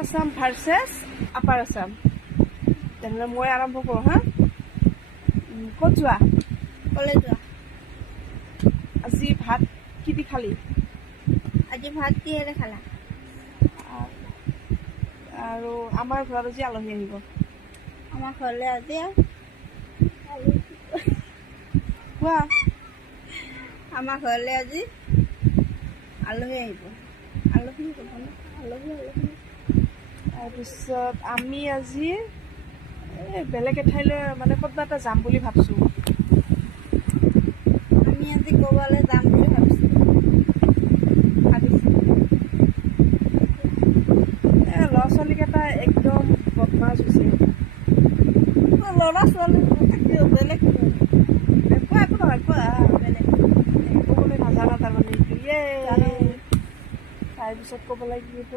Assam versus upper Assam. তেনেহ'লে মই আৰম্ভ কৰোঁ হা। ক'ত যোৱা? কলে যোৱা? আজি ভাত কি দি খালি? আজি ভাত কিহেৰে খালা? আৰু আমাৰ ঘৰত আজি আলহী আহিব। আমাৰ ঘৰলৈ আজি কোৱা। আমাৰ ঘৰলৈ আজি আলহী আহিব। আলহী ক'ব ন? আলহী। তাৰপিছত আমি আজি বেলেগ এঠাইলৈ মানে ক'ৰবাত এটা যাম বুলি ভাবছোঁ। আমি আজি ক'ৰবালৈ যাম বুলি ভাবিছোঁ। ল'ৰা ছোৱালীকেইটা একদম বদমাছ হৈছে। ল'ৰা ছোৱালী বেলেগ কোৱা একো নহয়, কোৱা। বেলেগ ক'বলৈ নাজানা তাৰমানে এইটো। তাৰপিছত ক'ব লাগিব